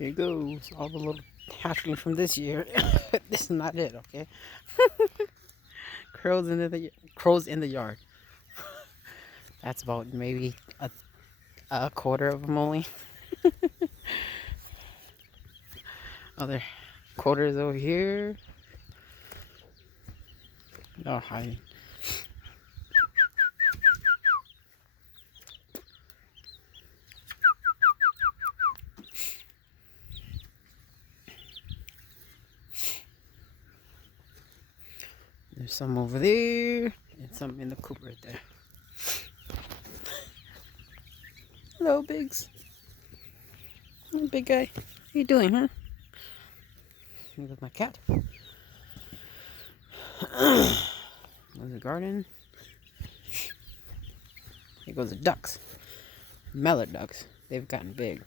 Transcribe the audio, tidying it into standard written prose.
Here goes all the little hatchlings from this year. This is not it, okay? Crows in the yard. That's about maybe a quarter of them only. Other quarters over here. No hiding. There's some over there, and some in the coop right there. Hello, Biggs. Hey, big guy. How you doing, huh? Here goes my cat. There's the garden. Here goes the ducks. Mallard ducks. They've gotten big.